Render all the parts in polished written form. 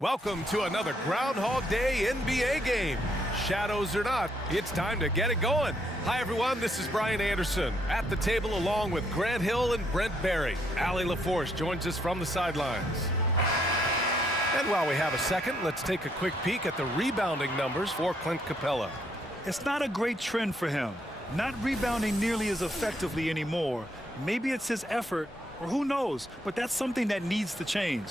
Welcome to another Groundhog Day NBA game. Shadows or not, it's time to get it going. Hi everyone, this is Brian Anderson at the table along with Grant Hill and Brent Barry. Allie LaForce joins us from the sidelines. And while we have a second, let's take a quick peek at the rebounding numbers for Clint Capella. It's not a great trend for him. Not rebounding nearly as effectively anymore. Maybe it's his effort, or who knows, but that's something that needs to change.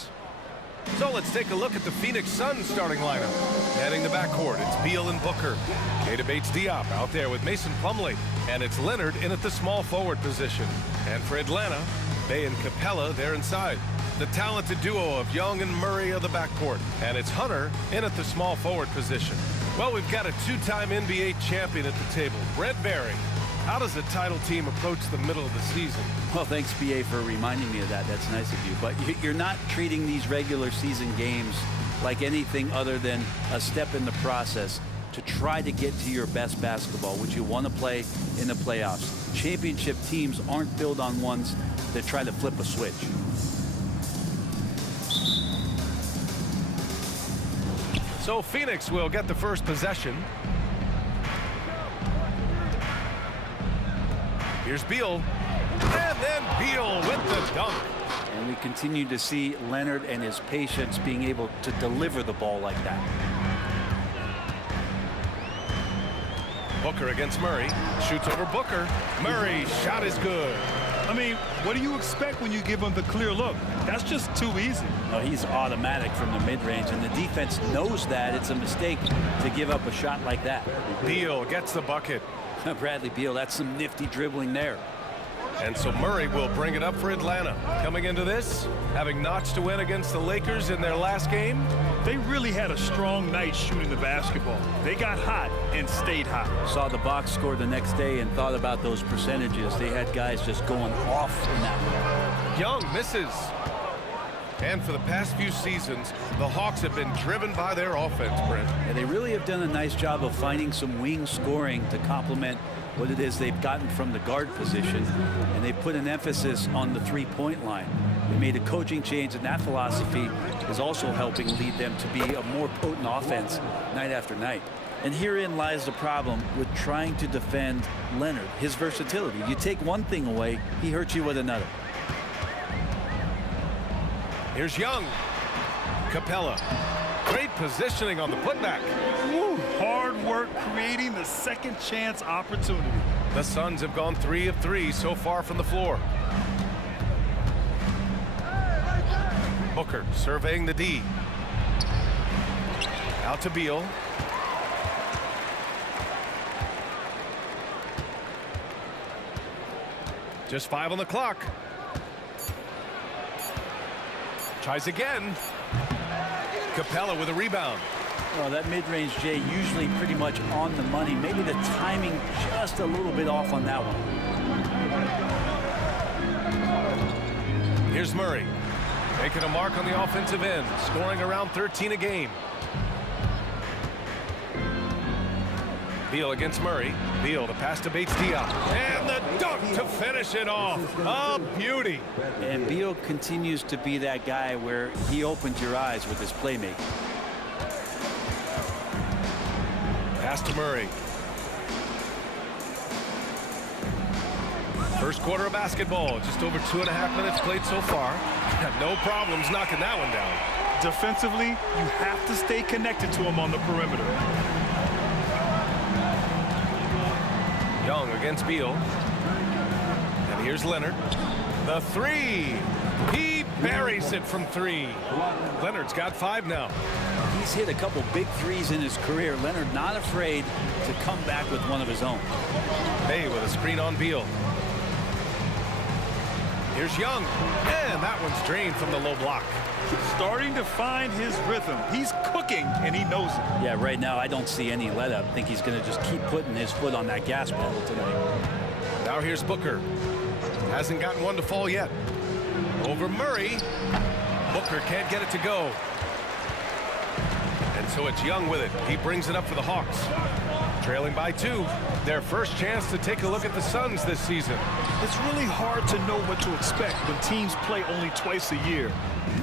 So let's take a look at the Phoenix Suns starting lineup. Heading the backcourt, it's Beal and Booker. Keita Bates-Diop out there with Mason Plumlee. And it's Leonard in at the small forward position. And for Atlanta, Bey and Capella there inside. The talented duo of Young and Murray of the backcourt. And it's Hunter in at the small forward position. Well, we've got a two-time NBA champion at the table, Brent Barry. How does a title team approach the middle of the season? Well, thanks, BA, for reminding me of that. That's nice of you. But you're not treating these regular season games like anything other than a step in the process to try to get to your best basketball, which you want to play in the playoffs. Championship teams aren't built on ones that try to flip a switch. So Phoenix will get the first possession. Here's Beal, and then Beal with the dunk. And we continue to see Leonard and his patience being able to deliver the ball like that. Booker against Murray, shoots over Booker. Murray, shot is good. I mean, what do you expect when you give him the clear look? That's just too easy. No, he's automatic from the mid-range, and the defense knows that it's a mistake to give up a shot like that. Beal gets the bucket. Bradley Beal, that's some nifty dribbling there. And so Murray will bring it up for Atlanta. Coming into this, having notched a win against the Lakers in their last game. They really had a strong night shooting the basketball. They got hot and stayed hot. Saw the box score the next day and thought about those percentages. They had guys just going off in that one. Young misses. And for the past few seasons, the Hawks have been driven by their offense, Brent. Yeah, they really have done a nice job of finding some wing scoring to complement what it is they've gotten from the guard position, and they put an emphasis on the three-point line. They made a coaching change, and that philosophy is also helping lead them to be a more potent offense night after night. And herein lies the problem with trying to defend Leonard, his versatility. You take one thing away, he hurts you with another. Here's Young. Capella. Great positioning on the putback. Woo, hard work creating the second chance opportunity. The Suns have gone 3 of 3 so far from the floor. Booker surveying the D. Out to Beal. Just 5 on the clock. Tries again. Capella with a rebound. Well, that mid-range, Jay, usually pretty much on the money. Maybe the timing just a little bit off on that one. Here's Murray. Making a mark on the offensive end. Scoring around 13 a game. Beal against Murray. Beal to pass to Bates-Diop. And the dunk to finish it off. A beauty. And Beal continues to be that guy where he opens your eyes with his playmaking. Pass to Murray. First quarter of basketball. Just over 2.5 minutes played so far. No problems knocking that one down. Defensively, you have to stay connected to him on the perimeter. Young against Beal. And here's Leonard. The three. He buries it from 3. Leonard's got 5 now. He's hit a couple big threes in his career. Leonard not afraid to come back with one of his own. Bey with a screen on Beal. Here's Young, and that one's drained from the low block. Starting to find his rhythm. He's cooking, and he knows it. Yeah, right now I don't see any let up. I think he's going to just keep putting his foot on that gas pedal tonight. Now here's Booker. Hasn't gotten one to fall yet. Over Murray. Booker can't get it to go. And so it's Young with it. He brings it up for the Hawks. Trailing by 2. Their first chance to take a look at the Suns this season. It's really hard to know what to expect when teams play only twice a year.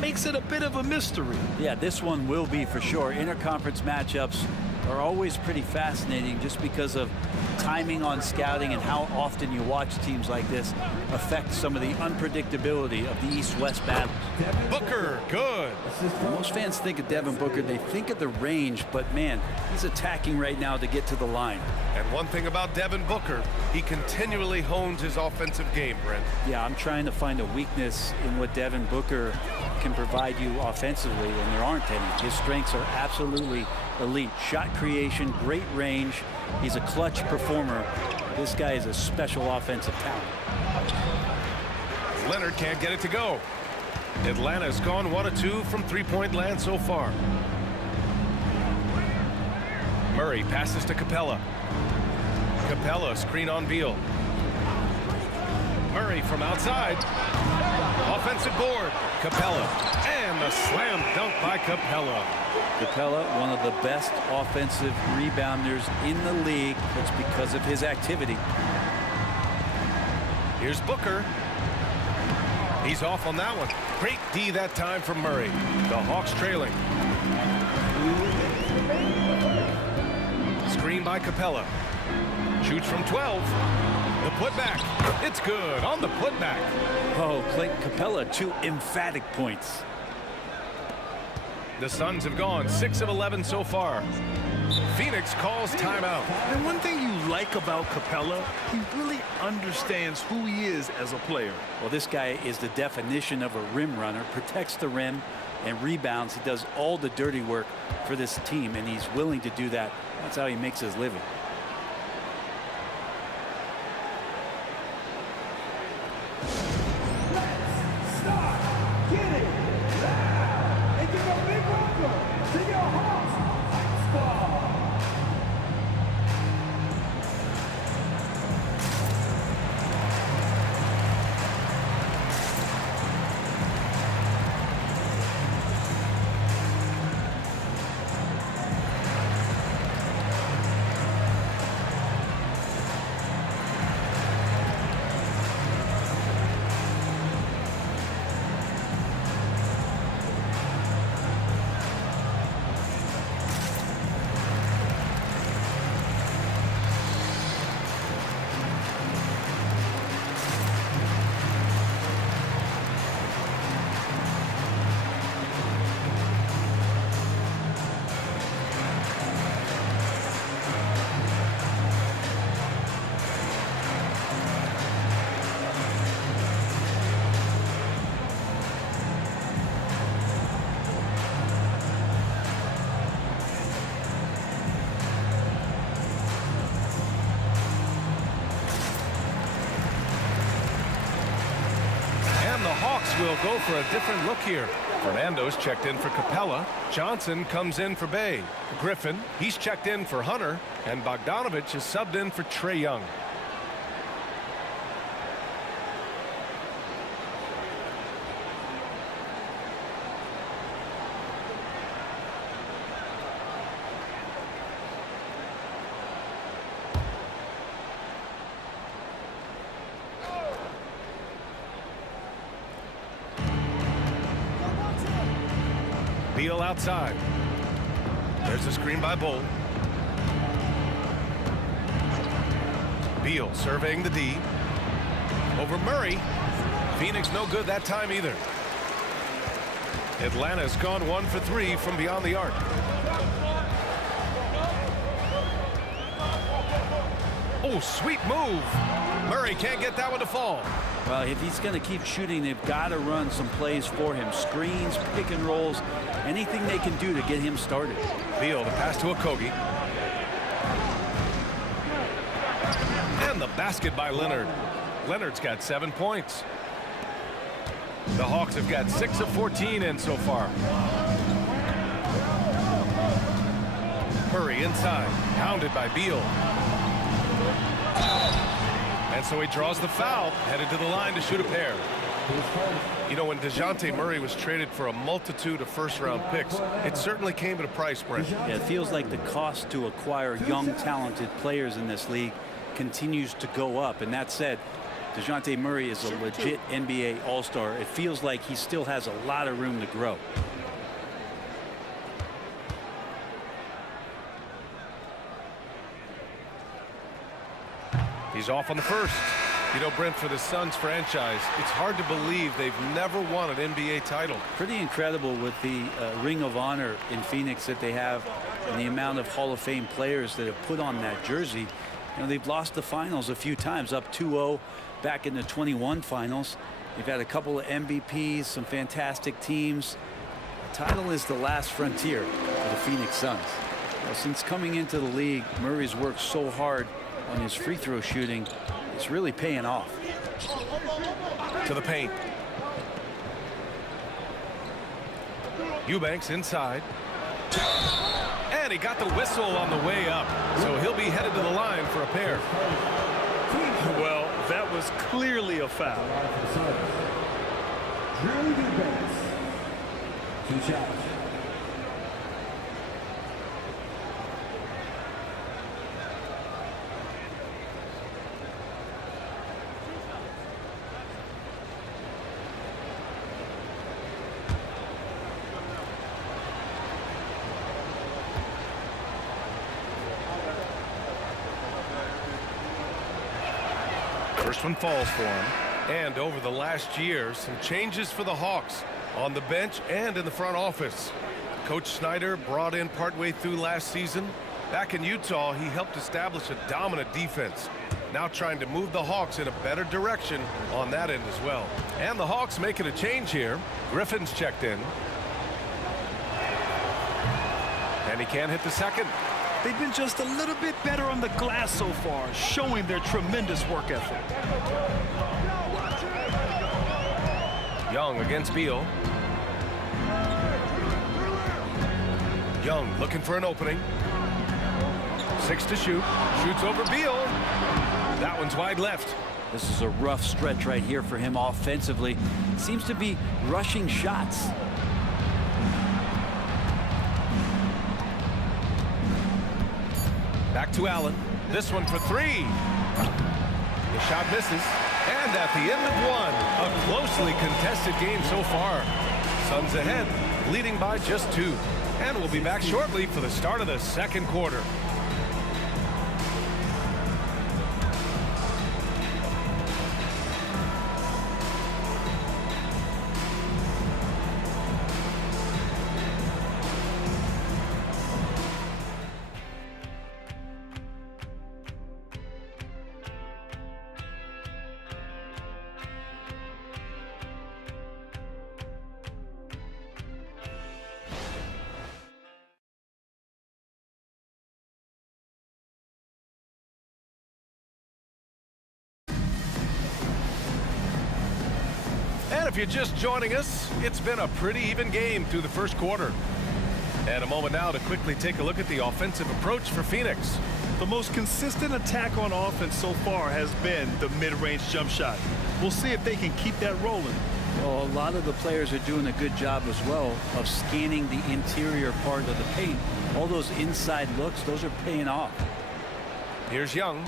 Makes it a bit of a mystery. Yeah, this one will be for sure. Interconference matchups are always pretty fascinating just because of timing on scouting and how often you watch teams like this affect some of the unpredictability of the East-West battles. Booker, good. Most fans think of Devin Booker, they think of the range, but man, he's attacking right now to get to the line. And one thing about Devin Booker, he continually hones his offensive game, Brent. Yeah, I'm trying to find a weakness in what Devin Booker can provide you offensively, and there aren't any. His strengths are absolutely elite. Shot creation, great range. He's a clutch performer. This guy is a special offensive talent. Leonard can't get it to go. Atlanta's gone 1 of 2 from three-point land so far. Murray passes to Capella. Capella screen on Beal. Murray from outside. Offensive board. Capella. And a slam dunk by Capella. Capella, one of the best offensive rebounders in the league. It's because of his activity. Here's Booker. He's off on that one. Great D that time from Murray. The Hawks trailing. Screen by Capella. Shoots from 12. The putback. It's good on the putback. Oh, Clayton Capella, 2 emphatic points. The Suns have gone 6 of 11 so far. Phoenix calls timeout. And one thing you like about Capella, he really understands who he is as a player. Well, this guy is the definition of a rim runner, protects the rim and rebounds. He does all the dirty work for this team, and he's willing to do that. That's how he makes his living. Will go for a different look here. Fernando's checked in for Capella. Johnson comes in for Bay. Griffin, he's checked in for Hunter. And Bogdanovich is subbed in for Trae Young. Beal outside. There's a screen by Bull. Beal surveying the D. Over Murray. Phoenix no good that time either. Atlanta's gone 1 for 3 from beyond the arc. Oh, sweet move. Murray can't get that one to fall. Well, if he's going to keep shooting, they've got to run some plays for him. Screens, pick and rolls, anything they can do to get him started. Beal to pass to Okogie. And the basket by Leonard. Leonard's got 7 points. The Hawks have got 6 of 14 in so far. Murray inside, pounded by Beal. And so he draws the foul, headed to the line to shoot a pair. You know, when DeJounte Murray was traded for a multitude of first-round picks, it certainly came at a price, Brent. Yeah, it feels like the cost to acquire young, talented players in this league continues to go up. And that said, DeJounte Murray is a legit NBA All-Star. It feels like he still has a lot of room to grow. He's off on the first. You know, Brent, for the Suns franchise, it's hard to believe they've never won an NBA title. Pretty incredible with the Ring of Honor in Phoenix that they have and the amount of Hall of Fame players that have put on that jersey. You know, they've lost the finals a few times, up 2-0 back in the 21 finals. They've had a couple of MVPs, some fantastic teams. The title is the last frontier for the Phoenix Suns. Well, since coming into the league, Murray's worked so hard on his free throw shooting. It's really paying off. To the paint. Eubanks inside. And he got the whistle on the way up. So he'll be headed to the line for a pair. Well, that was clearly a foul. Drew Eubanks. 2 shots. First one falls for him. And over the last year, some changes for the Hawks on the bench and in the front office. Coach Snyder brought in partway through last season. Back in Utah, he helped establish a dominant defense. Now trying to move the Hawks in a better direction on that end as well. And the Hawks making a change here. Griffin's checked in. And he can't hit the second. They've been just a little bit better on the glass so far, showing their tremendous work ethic. Young against Beal. Young looking for an opening. 6 to shoot. Shoots over Beal. That one's wide left. This is a rough stretch right here for him offensively. Seems to be rushing shots. Back to Allen. This one for 3. The shot misses. And at the end of one, a closely contested game so far. Suns ahead, leading by just 2. And we'll be back shortly for the start of the second quarter. And if you're just joining us, it's been a pretty even game through the first quarter. And a moment now to quickly take a look at the offensive approach for Phoenix. The most consistent attack on offense so far has been the mid-range jump shot. We'll see if they can keep that rolling. Well, a lot of the players are doing a good job as well of scanning the interior part of the paint. All those inside looks, those are paying off. Here's Young.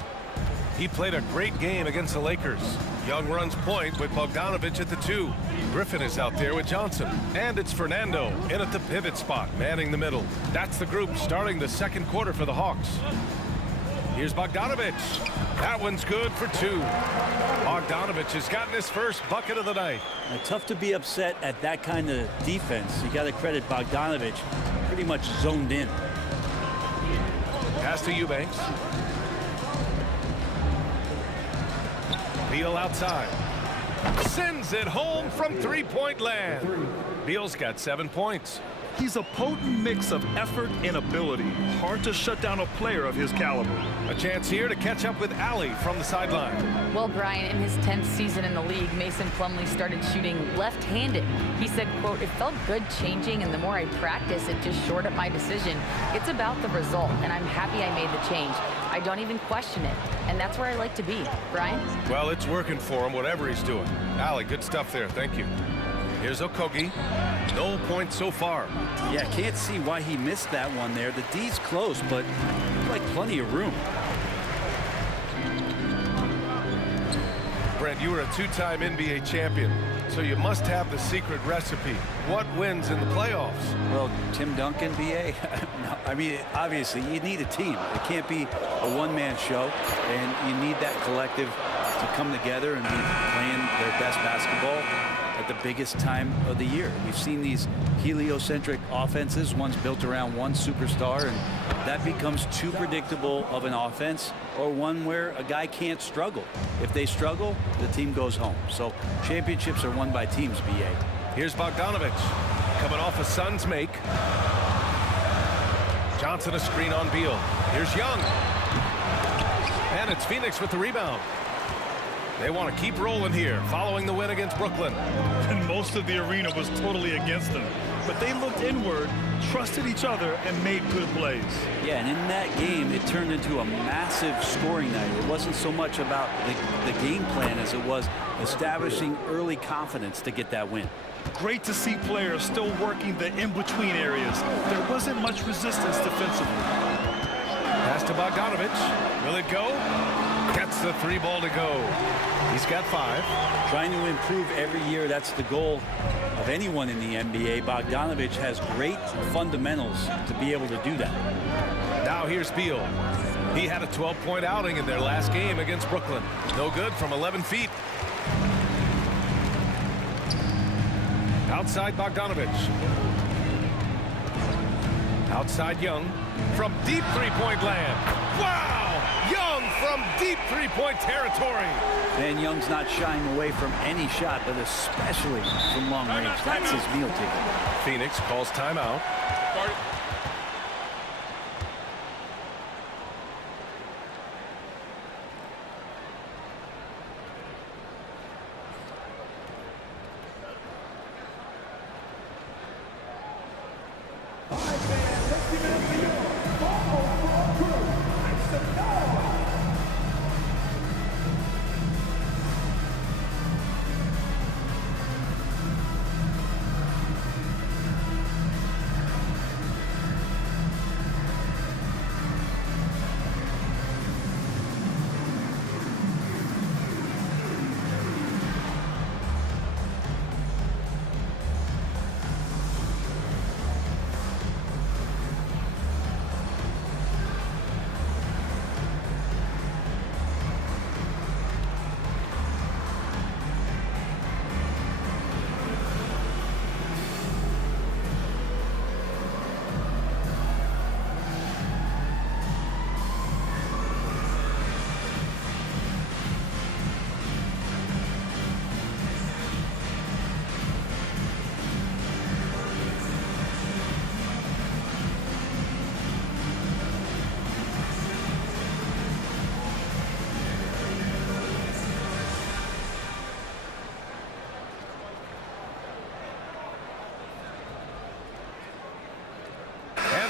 He played a great game against the Lakers. Young runs point with Bogdanovic at the 2. Griffin is out there with Johnson. And it's Fernando in at the pivot spot, manning the middle. That's the group starting the second quarter for the Hawks. Here's Bogdanovic. That one's good for 2. Bogdanovic has gotten his first bucket of the night. Now, tough to be upset at that kind of defense. You got to credit Bogdanovic, pretty much zoned in. Pass to Eubanks. Beal outside. Sends it home from three-point land. Beal's got 7 points. He's a potent mix of effort and ability. Hard to shut down a player of his caliber. A chance here to catch up with Allie from the sideline. Well, Brian, in his 10th season in the league, Mason Plumlee started shooting left-handed. He said, quote, "It felt good changing, and the more I practice, it just shored up my decision. It's about the result, and I'm happy I made the change. I don't even question it, and that's where I like to be." Brian? Well, it's working for him, whatever he's doing. Allie, good stuff there. Thank you. Here's Okogie. No points so far. Yeah, can't see why he missed that one there. The D's close, but like plenty of room. Brent, you were a two-time NBA champion, so you must have the secret recipe. What wins in the playoffs? Well, Tim Duncan, BA. No, I mean, obviously, you need a team. It can't be a one-man show, and you need that collective to come together and be playing their best basketball at the biggest time of the year. We've seen these heliocentric offenses, one's built around one superstar, and that becomes too predictable of an offense, or one where a guy can't struggle. If they struggle, the team goes home. So championships are won by teams, BA. Here's Bogdanovic coming off a Suns make. Johnson a screen on Beal. Here's Young. And it's Phoenix with the rebound. They want to keep rolling here following the win against Brooklyn. And most of the arena was totally against them. But they looked inward, trusted each other, and made good plays. Yeah, and in that game, it turned into a massive scoring night. It wasn't so much about the game plan as it was establishing early confidence to get that win. Great to see players still working the in-between areas. There wasn't much resistance defensively. Pass to Bogdanovic. Will it go? Gets the three ball to go. He's got 5. Trying to improve every year, that's the goal of anyone in the NBA. Bogdanovic has great fundamentals to be able to do that. Now here's Beal. He had a 12-point outing in their last game against Brooklyn. No good from 11 feet. Outside Bogdanovic. Outside Young from deep three-point land. Wow! Young from deep three-point territory. And Young's not shying away from any shot, but especially from long range. That's his meal ticket. Phoenix calls timeout.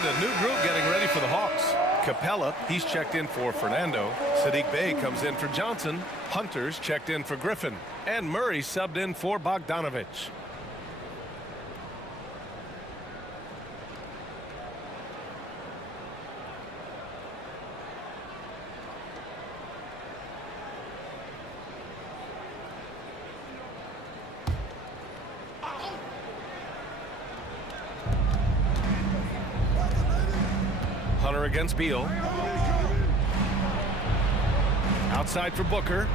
A new group getting ready for the Hawks. Capella, he's checked in for Fernando. Sadiq Bey comes in for Johnson. Hunter's checked in for Griffin. And Murray subbed in for Bogdanovic. Hunter against Beal. Outside for Booker.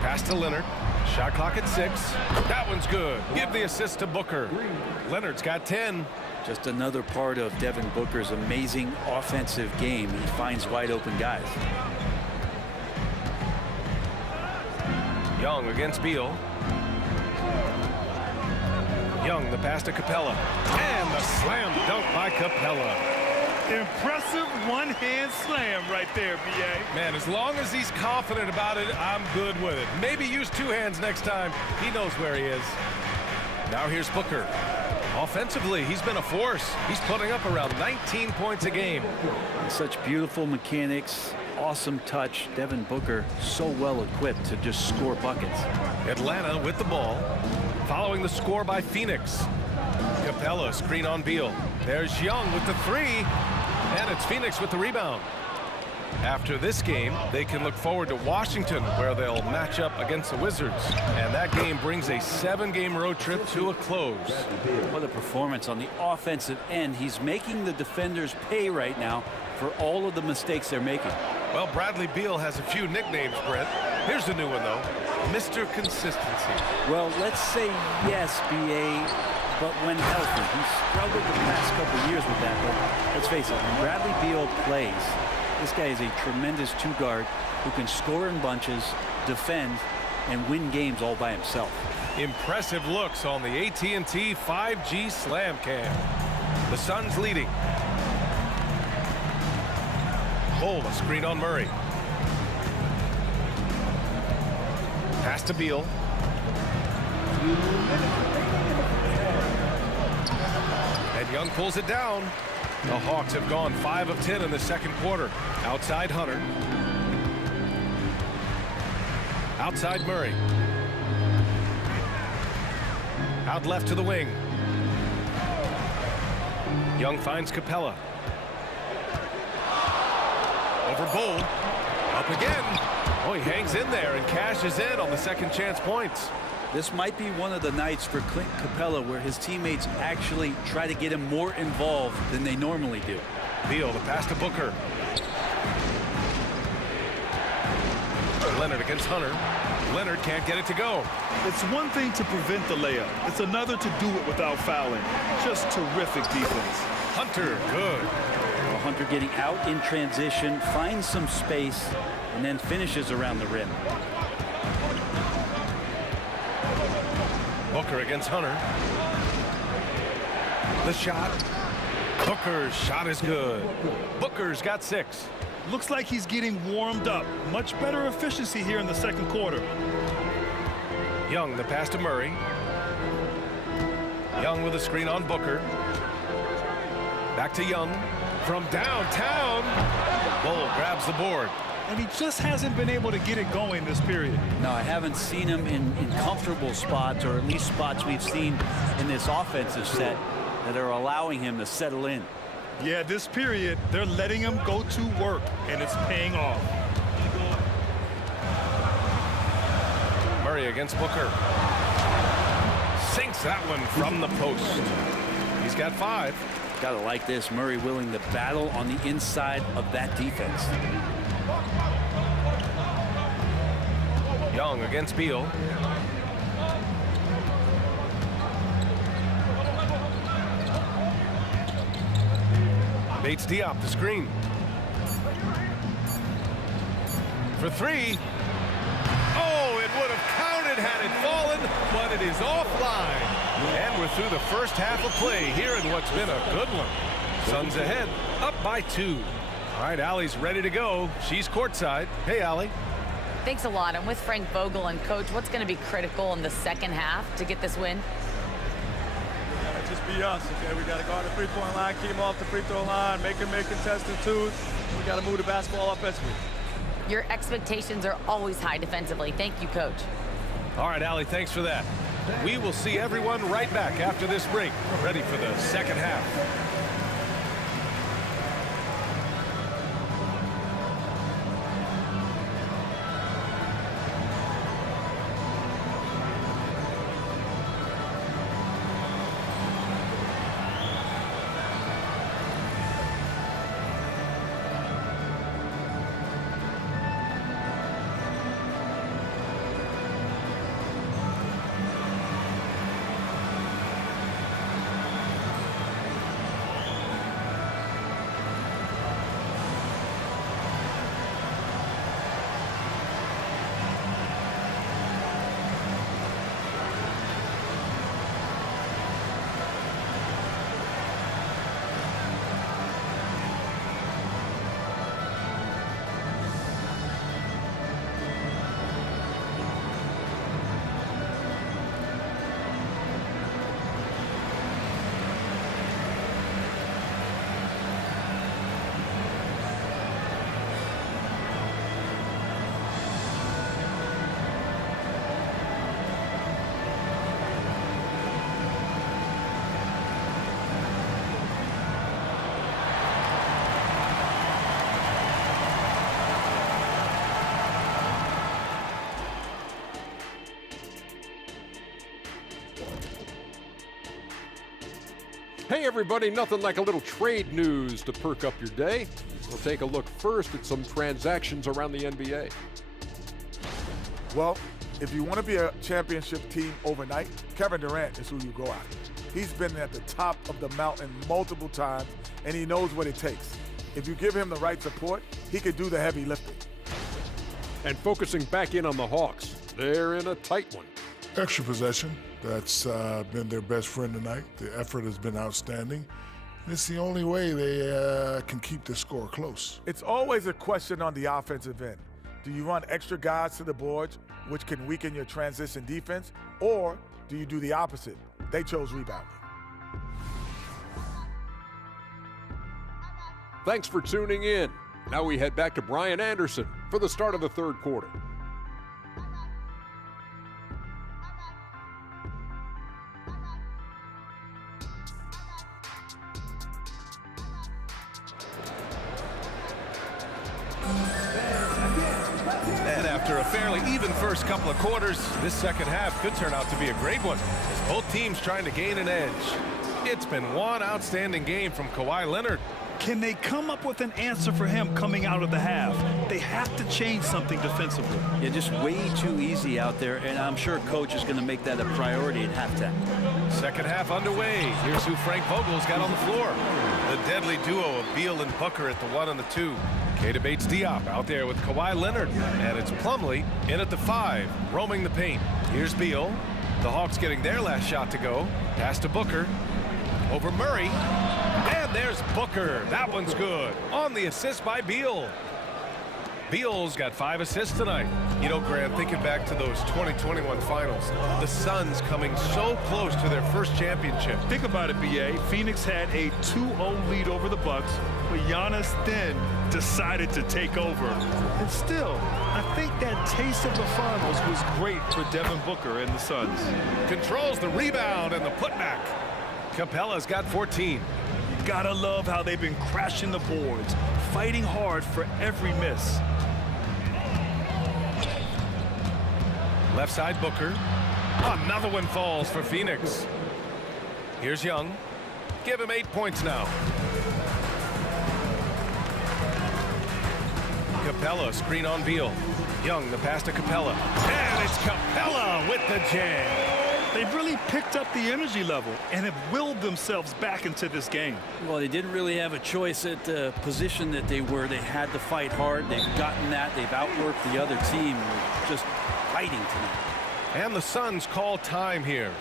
Pass to Leonard. Shot clock at 6. That one's good. Give the assist to Booker. Leonard's got 10. Just another part of Devin Booker's amazing offensive game. He finds wide open guys. Young against Beal. Young, the pass to Capella. And the slam dunk by Capella. Impressive one-hand slam right there, B.A. Man, as long as he's confident about it, I'm good with it. Maybe use two hands next time. He knows where he is. Now here's Booker. Offensively, he's been a force. He's putting up around 19 points a game. Such beautiful mechanics, awesome touch. Devin Booker so well equipped to just score buckets. Atlanta with the ball, following the score by Phoenix. Capella screen on Beal. There's Young with the three, and it's Phoenix with the rebound. After this game, they can look forward to Washington, where they'll match up against the Wizards. And that game brings a 7-game road trip to a close. What a performance on the offensive end. He's making the defenders pay right now for all of the mistakes they're making. Well, Bradley Beal has a few nicknames, Brent. Here's a new one, though. Mr. Consistency. Well, let's say yes, B.A., but when healthy. He's struggled the past couple of years with that, but let's face it, when Bradley Beal plays, this guy is a tremendous two-guard who can score in bunches, defend, and win games all by himself. Impressive looks on the AT&T 5G Slam Cam. The Suns leading. Bull, a screen on Murray. Pass to Beal. And Young pulls it down. The Hawks have gone 5 of 10 in the second quarter. Outside Hunter. Outside Murray. Out left to the wing. Young finds Capella. Over Bull. Up again. Oh, he hangs in there and cashes in on the second chance points. This might be one of the nights for Clint Capella where his teammates actually try to get him more involved than they normally do. Beal, the pass to Booker. Leonard against Hunter. Leonard can't get it to go. It's one thing to prevent the layup. It's another to do it without fouling. Just terrific defense. Hunter, good. Well, Hunter getting out in transition, finds some space, and then finishes around the rim. Booker against Hunter. The shot. Booker's shot is good. Booker's got 6. Looks like he's getting warmed up. Much better efficiency here in the second quarter. Young, the pass to Murray. Young with a screen on Booker. Back to Young. From downtown. Bull grabs the board. And he just hasn't been able to get it going this period. No, I haven't seen him in comfortable spots, or at least spots we've seen in this offensive set that are allowing him to settle in. Yeah, this period, they're letting him go to work, and it's paying off. Murray against Booker. Sinks that one from the post. He's got 5. Gotta like this. Murray willing to battle on the inside of that defense. Young against Beal. Bates Diop, the screen. For 3. Oh, it would have counted had it fallen, but it is offline. And we're through the first half of play here in what's been a good one. Suns ahead, up by 2. All right, Allie's ready to go. She's courtside. Hey, Allie. Thanks a lot. I'm with Frank Vogel. And, Coach, what's going to be critical in the second half to get this win? Just be us, okay? We got to guard the three-point line, keep them off the free throw line, make them make contested twos. We got to move the basketball offensively. Your expectations are always high defensively. Thank you, Coach. All right, Allie, thanks for that. We will see everyone right back after this break, ready for the second half. Hey everybody, nothing like a little trade news to perk up your day. We'll take a look first at some transactions around the NBA. Well, if you want to be a championship team overnight, Kevin Durant is who you go after. He's been at the top of the mountain multiple times, and he knows what it takes. If you give him the right support, he could do the heavy lifting. And focusing back in on the Hawks, they're in a tight one. Extra possession. That's been their best friend tonight. The effort has been outstanding. It's the only way they can keep the score close. It's always a question on the offensive end. Do you run extra guys to the boards, which can weaken your transition defense, or do you do the opposite? They chose rebounding. Thanks for tuning in. Now we head back to Brian Anderson for the start of the third quarter. And after a fairly even first couple of quarters, this second half could turn out to be a great one, as both teams trying to gain an edge. It's been one outstanding game from Kawhi Leonard. Can they come up with an answer for him coming out of the half? They have to change something defensively. Yeah, just way too easy out there, and I'm sure coach is going to make that a priority at halftime. Second half underway. Here's who Frank Vogel's got on the floor. The deadly duo of Beal and Booker at the 1 and the 2. Keita Bates-Diop out there with Kawhi Leonard. And it's Plumlee in at the 5, roaming the paint. Here's Beal. The Hawks getting their last shot to go. Pass to Booker. Over Murray. And there's Booker. That one's good. On the assist by Beal. Beal's got 5 assists tonight. You know, Grant, thinking back to those 2021 finals, the Suns coming so close to their first championship. Think about it, B.A. Phoenix had a 2-0 lead over the Bucks, but Giannis then decided to take over. And still, I think that taste of the finals was great for Devin Booker and the Suns. Controls the rebound and the putback. Capella's got 14. You gotta love how they've been crashing the boards, fighting hard for every miss. Left side Booker. Another one falls for Phoenix. Here's Young. Give him 8 points now. Capella, screen on Beal. Young, the pass to Capella. And it's Capella with the jam. They've really picked up the energy level and have willed themselves back into this game. Well, they didn't really have a choice at the position that they were. They had to fight hard. They've gotten that. They've outworked the other team. They're just fighting tonight. And the Suns call time here.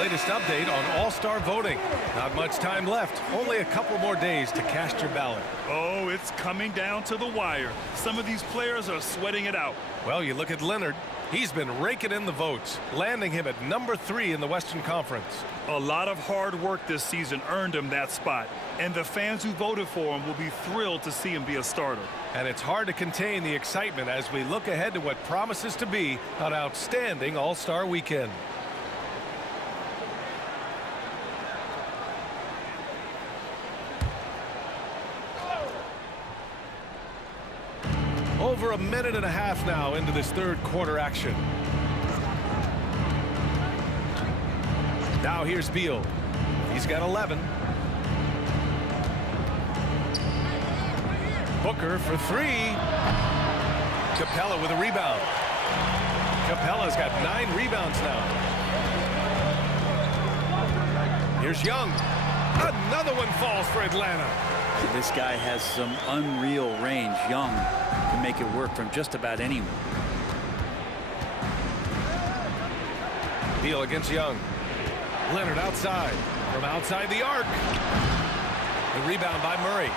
Latest update on All-Star voting. Not much time left. Only a couple more days to cast your ballot. Oh, it's coming down to the wire. Some of these players are sweating it out. Well, you look at Leonard. He's been raking in the votes, landing him at number 3 in the Western Conference. A lot of hard work this season earned him that spot, and the fans who voted for him will be thrilled to see him be a starter. And it's hard to contain the excitement as we look ahead to what promises to be an outstanding All-Star weekend. a minute and a half now into this third quarter action. Now here's Beal. He's got 11. Booker for three. Capella with a rebound. Capella's got 9 rebounds now. Here's Young. Another one falls for Atlanta. This guy has some unreal range. Young can make it work from just about anywhere. Beal against Young. Leonard outside. From outside the arc. The rebound by Murray.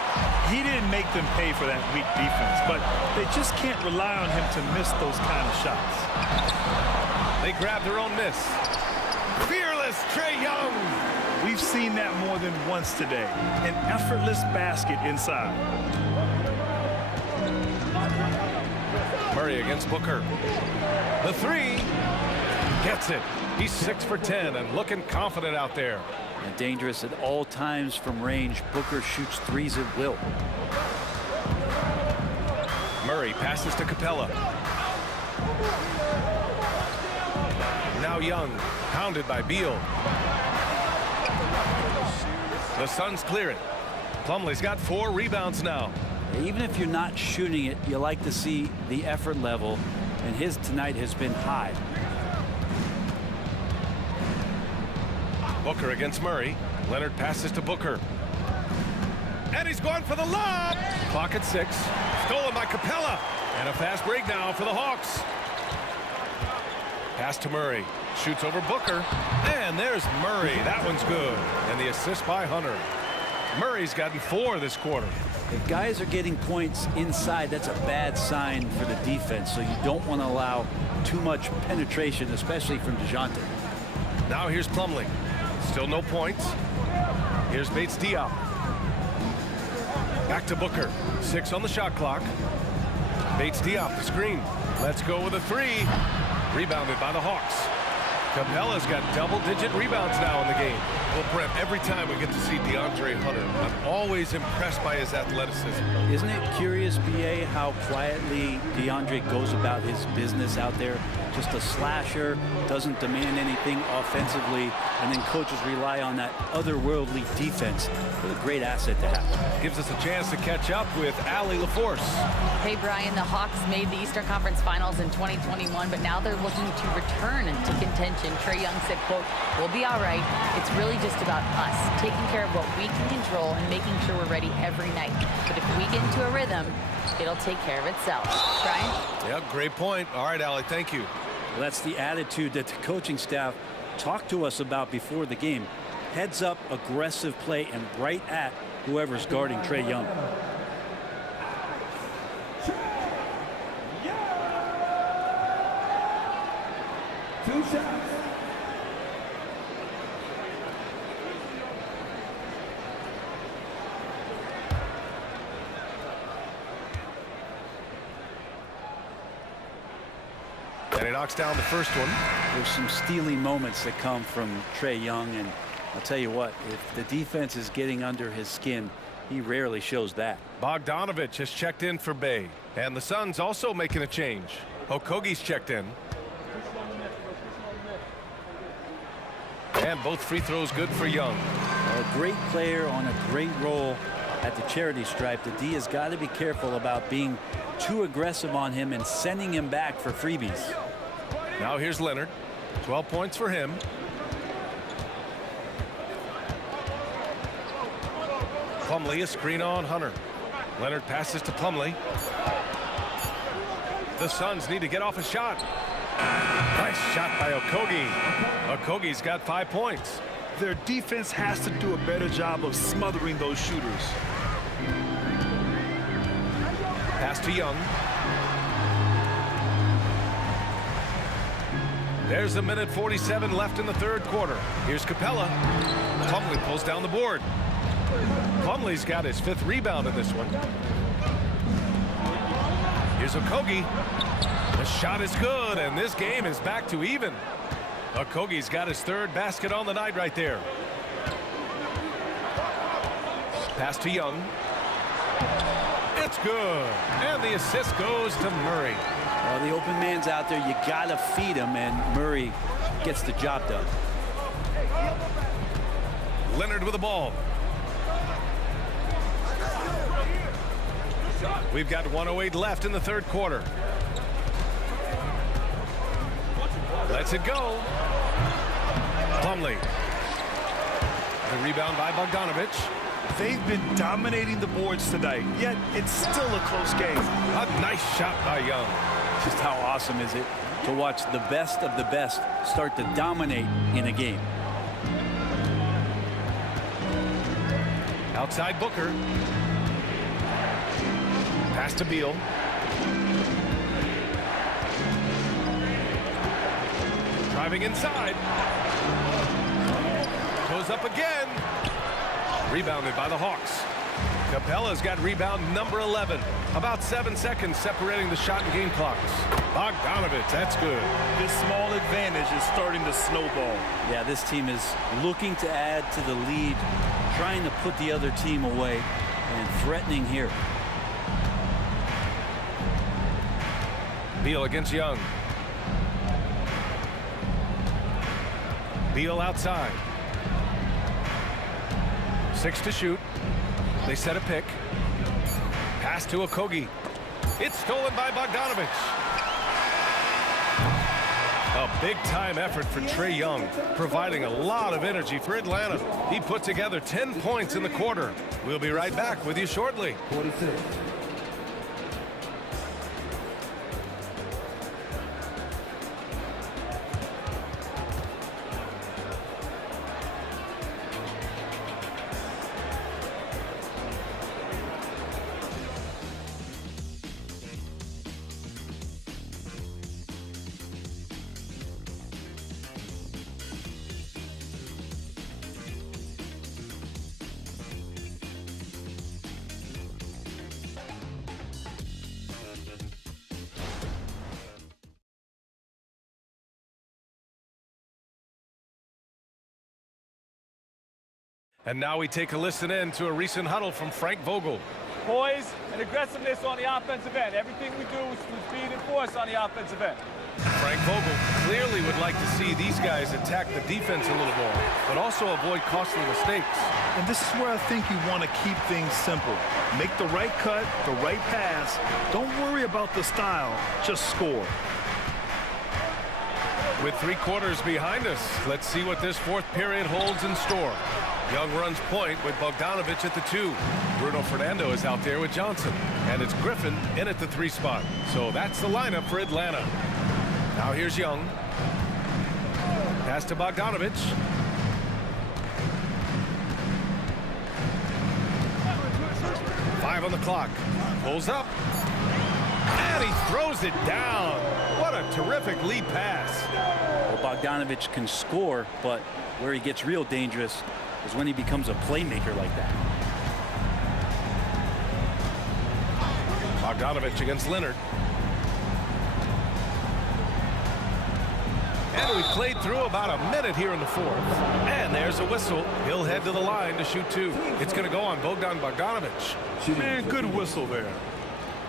He didn't make them pay for that weak defense, but they just can't rely on him to miss those kind of shots. They grab their own miss. Fearless Trae Young. We've seen that more than once today. An effortless basket inside. Murray against Booker. The three. Gets it. He's 6 for 10 and looking confident out there. And dangerous at all times from range. Booker shoots threes at will. Murray passes to Capella. Now Young, pounded by Beal. The Suns clear it. Plumlee's got 4 rebounds now. Even if you're not shooting it, you like to see the effort level, and his tonight has been high. Booker against Murray. Leonard passes to Booker. And he's going for the lob. Clock at 6. Stolen by Capella. And a fast break now for the Hawks. Pass to Murray. Shoots over Booker. And there's Murray. That one's good. And the assist by Hunter. Murray's gotten 4 this quarter. If guys are getting points inside, that's a bad sign for the defense. So you don't want to allow too much penetration, especially from DeJounte. Now here's Plumlee. Still no points. Here's Bates Diop. Back to Booker. 6 on the shot clock. Bates Diop, the screen. Let's go with a 3. Rebounded by the Hawks. Capella's got double-digit rebounds now in the game. Well, Brent, every time we get to see DeAndre Hunter, I'm always impressed by his athleticism. Isn't it curious, BA, how quietly DeAndre goes about his business out there? Just a slasher, doesn't demand anything offensively, and then coaches rely on that otherworldly defense. What a great asset to have. Gives us a chance to catch up with Allie LaForce. Hey, Brian, the Hawks made the Eastern Conference Finals in 2021, but now they're looking to return into contention. Trae Young said, quote, "We'll be all right. It's really just about us, taking care of what we can control and making sure we're ready every night. But if we get into a rhythm, it'll take care of itself." Brian? Yeah, great point. All right, Allie, thank you. Well, that's the attitude that the coaching staff talked to us about before the game. Heads up, aggressive play, and right at whoever's guarding Trae Young. Two shots. And he knocks down the first one. There's some steely moments that come from Trae Young, and I'll tell you what, if the defense is getting under his skin, he rarely shows that. Bogdanovich has checked in for Bay. And the Suns also making a change. Okogie's checked in. And both free throws good for Young. A great player on a great role at the charity stripe. The D has got to be careful about being too aggressive on him and sending him back for freebies. Now here's Leonard. 12 points for him. Plumlee, a screen on Hunter. Leonard passes to Plumlee. The Suns need to get off a shot. Nice shot by Okogie. Okogie's got 5 points. Their defense has to do a better job of smothering those shooters. Pass to Young. There's a minute 47 left in the third quarter. Here's Capella. Plumlee pulls down the board. Plumlee's got his 5th rebound in this one. Here's Okogie. The shot is good, and this game is back to even. Okogie's got his 3rd basket on the night right there. Pass to Young. It's good. And the assist goes to Murray. Well, the open man's out there. You got to feed him, and Murray gets the job done. Leonard with the ball. We've got 1:08 left in the third quarter. Lets it go. Plumlee. The rebound by Bogdanovic. They've been dominating the boards tonight, yet it's still a close game. A nice shot by Young. Just how awesome is it to watch the best of the best start to dominate in a game. Outside Booker. Pass to Beal. Driving inside. Goes up again. Rebounded by the Hawks. Capella's got rebound number 11. About 7 seconds separating the shot and game clocks. Bogdanovic, that's good. This small advantage is starting to snowball. Yeah, this team is looking to add to the lead, trying to put the other team away, and threatening here. Beal against Young. Beal outside. 6 to shoot. They set a pick. Pass to Okogie. It's stolen by Bogdanovic. A big-time effort for Trae Young, providing a lot of energy for Atlanta. He put together 10 points in the quarter. We'll be right back with you shortly. 46. And now we take a listen in to a recent huddle from Frank Vogel. Poise and aggressiveness on the offensive end. Everything we do is with speed and force on the offensive end. Frank Vogel clearly would like to see these guys attack the defense a little more, but also avoid costly mistakes. And this is where I think you want to keep things simple. Make the right cut, the right pass. Don't worry about the style, just score. With 3 quarters behind us, let's see what this fourth period holds in store. Young runs point with Bogdanovic at the 2. Bruno Fernando is out there with Johnson. And it's Griffin in at the 3 spot. So that's the lineup for Atlanta. Now here's Young. Pass to Bogdanovic. Five on the clock. Pulls up. And he throws it down. What a terrific lead pass. Well, Bogdanovic can score, but where he gets real dangerous is when he becomes a playmaker like that. Bogdanovic against Leonard. And we played through about a minute here in the fourth. And there's a whistle. He'll head to the line to shoot 2. It's going to go on Bogdan Bogdanovic. Man, good whistle there.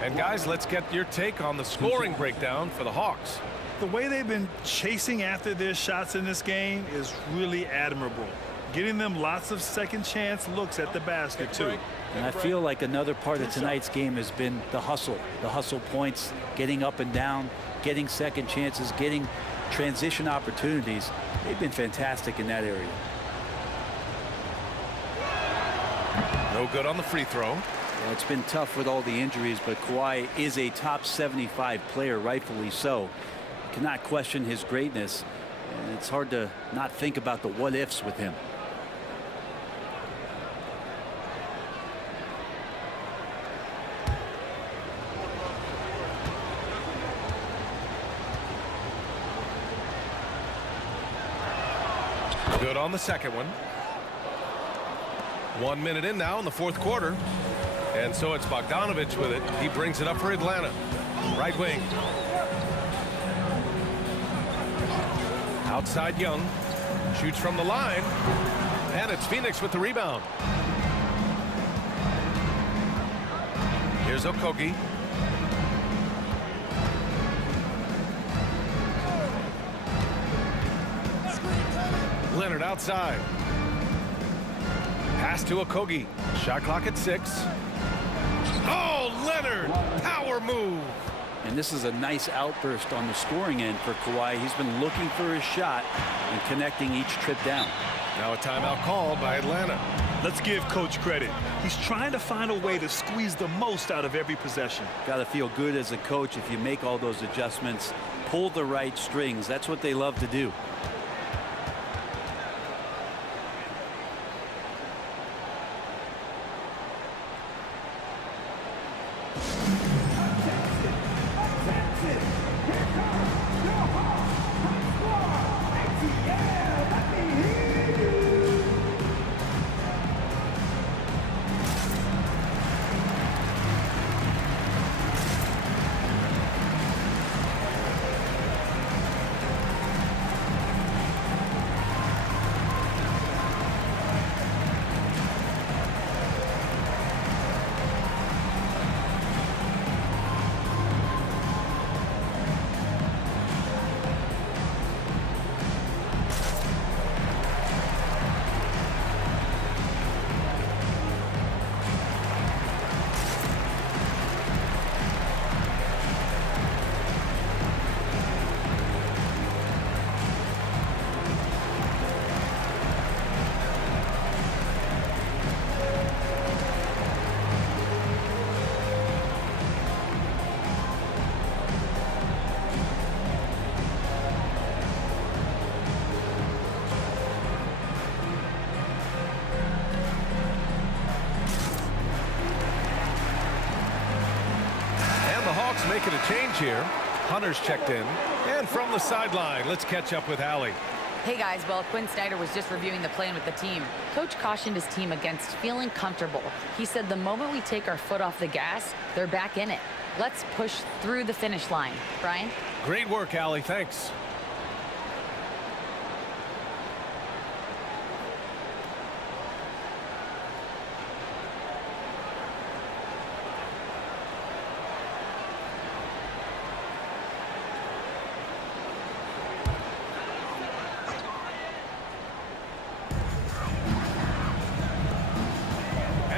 And guys, let's get your take on the scoring breakdown for the Hawks. The way they've been chasing after their shots in this game is really admirable. Getting them lots of second chance looks at the basket, too. And I feel like another part of tonight's game has been the hustle points, getting up and down, getting second chances, getting transition opportunities. They've been fantastic in that area. No good on the free throw. Yeah, it's been tough with all the injuries, but Kawhi is a top 75 player, rightfully so. You cannot question his greatness, and it's hard to not think about the what-ifs with him. Good on the second one. 1 minute in now in the fourth quarter. And so it's Bogdanovic with it. He brings it up for Atlanta. Right wing. Outside Young. Shoots from the line. And it's Phoenix with the rebound. Here's Okogie. Leonard outside. Pass to Okogie. Shot clock at 6. Oh, Leonard! Power move! And this is a nice outburst on the scoring end for Kawhi. He's been looking for his shot and connecting each trip down. Now a timeout called by Atlanta. Let's give Coach credit. He's trying to find a way to squeeze the most out of every possession. Got to feel good as a coach if you make all those adjustments, pull the right strings. That's what they love to do. Making a change here. Hunter's checked in. And from the sideline, let's catch up with Allie. Hey guys, well, Quinn Snyder was just reviewing the plan with the team. Coach cautioned his team against feeling comfortable. He said the moment we take our foot off the gas, they're back in it. Let's push through the finish line. Brian? Great work, Allie. Thanks.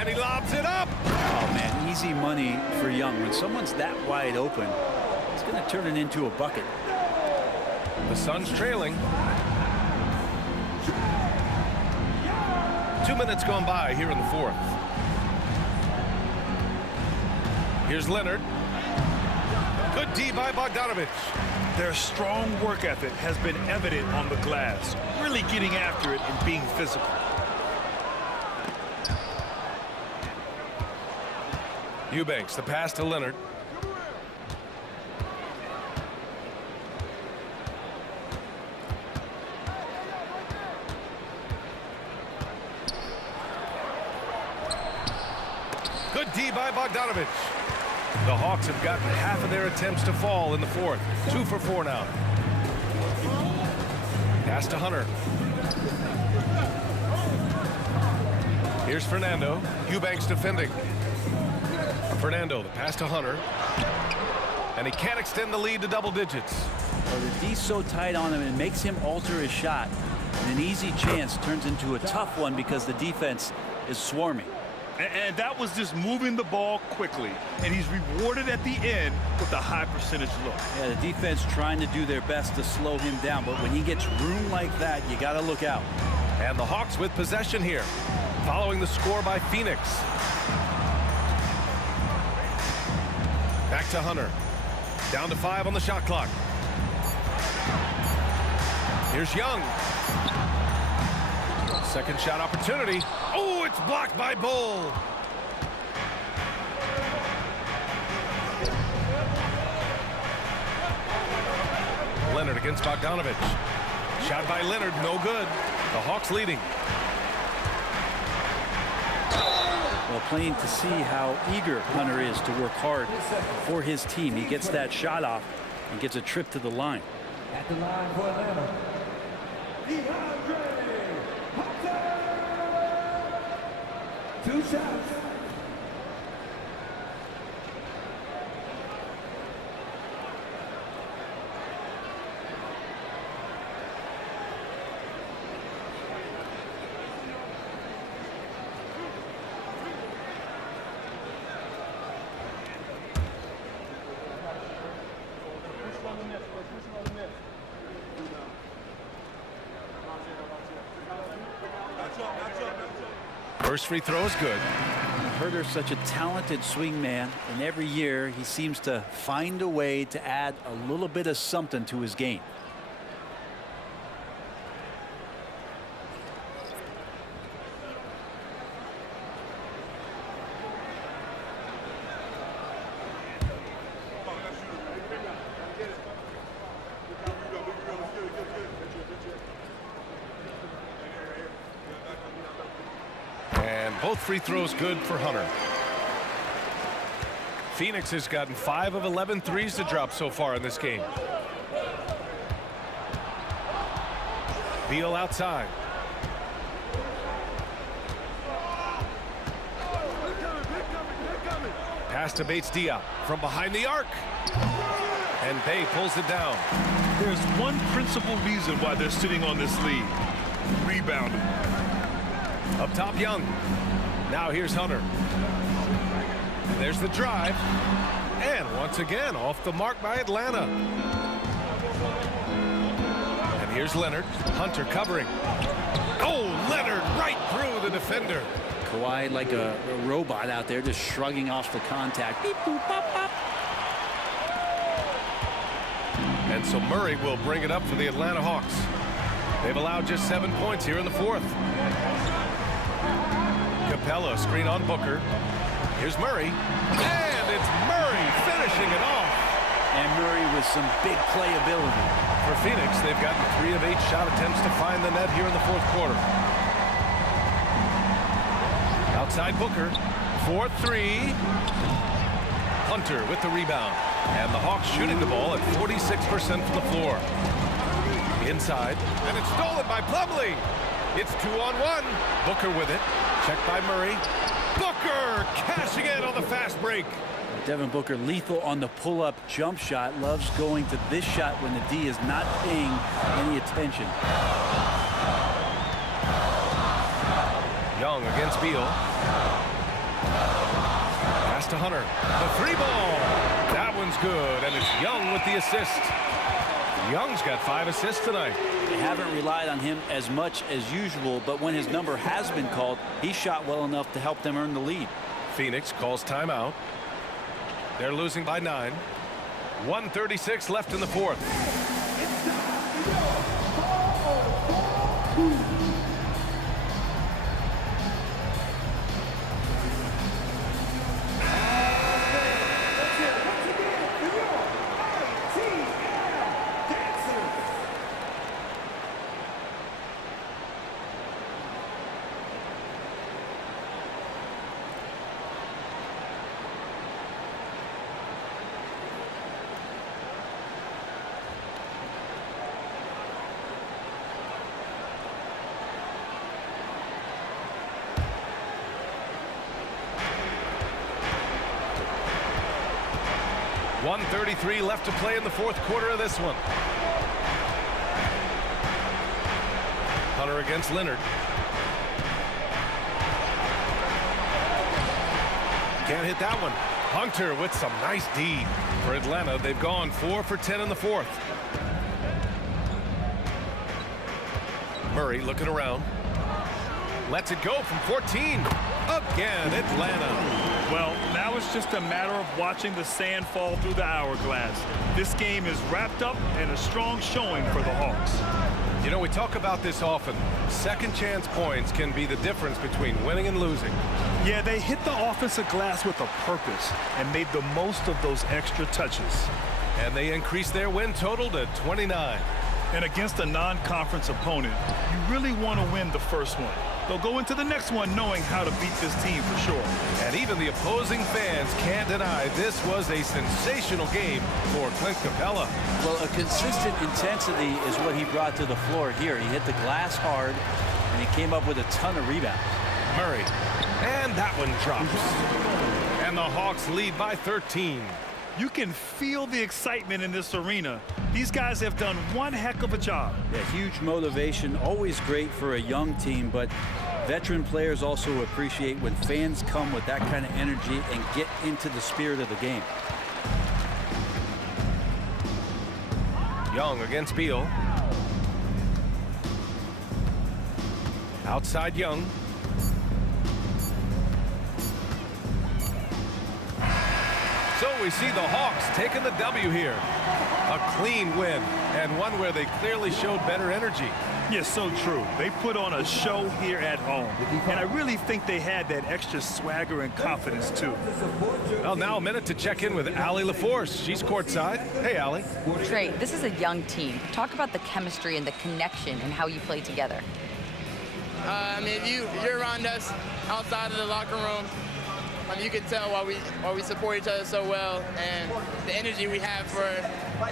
He lobs it up. Oh, man, easy money for Young. When someone's that wide open, it's going to turn it into a bucket. The Suns trailing. 2 minutes gone by here in the fourth. Here's Leonard. Good D by Bogdanovich. Their strong work ethic has been evident on the glass, really getting after it and being physical. Eubanks, the pass to Leonard. Good D by Bogdanovich. The Hawks have gotten half of their attempts to fall in the fourth. 2 for 4 now. Pass to Hunter. Here's Fernando. Eubanks defending. Fernando, the pass to Hunter. And he can't extend the lead to double digits. Well, the D's so tight on him, it makes him alter his shot. And an easy chance turns into a tough one because the defense is swarming. And that was just moving the ball quickly. And he's rewarded at the end with a high percentage look. Yeah, the defense trying to do their best to slow him down. But when he gets room like that, you got to look out. And the Hawks with possession here, following the score by Phoenix. Back to Hunter. Down to 5 on the shot clock. Here's Young. Second shot opportunity. Oh, it's blocked by Bull. Leonard against Bogdanovich. Shot by Leonard, no good. The Hawks leading. Well, plain to see how eager Hunter is to work hard for his team. He gets that shot off and gets a trip to the line. At the line for Atlanta, DeAndre Hunter. 2 shots. First free throw is good. Huerter's such a talented swing man, and every year he seems to find a way to add a little bit of something to his game. Both free throws good for Hunter. Phoenix has gotten 5 of 11 threes to drop so far in this game. Beal outside. Pass to Bates-Diop from behind the arc. And Bay pulls it down. There's one principal reason why they're sitting on this lead. Rebounding. Up top, Young. Now here's Hunter. There's the drive. And once again, off the mark by Atlanta. And here's Leonard. Hunter covering. Oh, Leonard right through the defender. Kawhi like a robot out there, just shrugging off the contact. Beep, boop, pop, pop. And so Murray will bring it up for the Atlanta Hawks. They've allowed just 7 points here in the fourth. Capella screen on Booker. Here's Murray. And it's Murray finishing it off. And Murray with some big playability. For Phoenix, they've gotten 3 of 8 shot attempts to find the net here in the fourth quarter. Outside Booker. 4-3. Hunter with the rebound. And the Hawks shooting the ball at 46% from the floor. Inside. And it's stolen by Plumlee. It's 2-on-1. Booker with it. Checked by Murray. Booker cashing in on the fast break. Devin Booker lethal on the pull-up jump shot. Loves going to this shot when the D is not paying any attention. Young against Beal. Pass to Hunter. The 3-ball. That one's good. And it's Young with the assist. Young's got 5 assists tonight. They haven't relied on him as much as usual, but when his number has been called, he shot well enough to help them earn the lead. Phoenix calls timeout. They're losing by 9. 1:36 left in the fourth. .133 left to play in the fourth quarter of this one. Hunter against Leonard. Can't hit that one. Hunter with some nice D for Atlanta. They've gone 4 for 10 in the fourth. Murray looking around. Lets it go from 14. Again, Atlanta. Well, now it's just a matter of watching the sand fall through the hourglass. This game is wrapped up in a strong showing for the Hawks. You know, we talk about this often. Second chance points can be the difference between winning and losing. Yeah, they hit the offensive glass with a purpose and made the most of those extra touches. And they increased their win total to 29. And against a non-conference opponent, you really want to win the first one. They'll go into the next one knowing how to beat this team for sure. And even the opposing fans can't deny this was a sensational game for Clint Capella. Well, a consistent intensity is what he brought to the floor here. He hit the glass hard, and he came up with a ton of rebounds. Murray. And that one drops. And the Hawks lead by 13. You can feel the excitement in this arena. These guys have done one heck of a job. Yeah, huge motivation, always great for a young team, but veteran players also appreciate when fans come with that kind of energy and get into the spirit of the game. Young against Beal. Outside Young. So we see the Hawks taking the W here. A clean win, and one where they clearly showed better energy. Yes, so true. They put on a show here at home, and I really think they had that extra swagger and confidence, too. Well, now a minute to check in with Allie LaForce. She's courtside. Hey, Allie. Trey, this is a young team. Talk about the chemistry and the connection and how you play together. I mean, you're around us outside of the locker room. I mean, you can tell why we support each other so well, and the energy we have for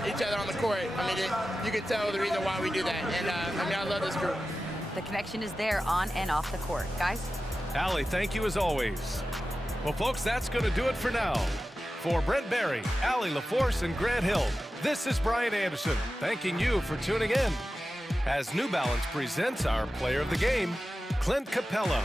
each other on the court. I mean, you can tell the reason why we do that. And I mean, I love this group. The connection is there on and off the court. Guys? Allie, thank you as always. Well, folks, that's going to do it for now. For Brent Barry, Allie LaForce, and Grant Hill, this is Brian Anderson, thanking you for tuning in. As New Balance presents our player of the game, Clint Capella.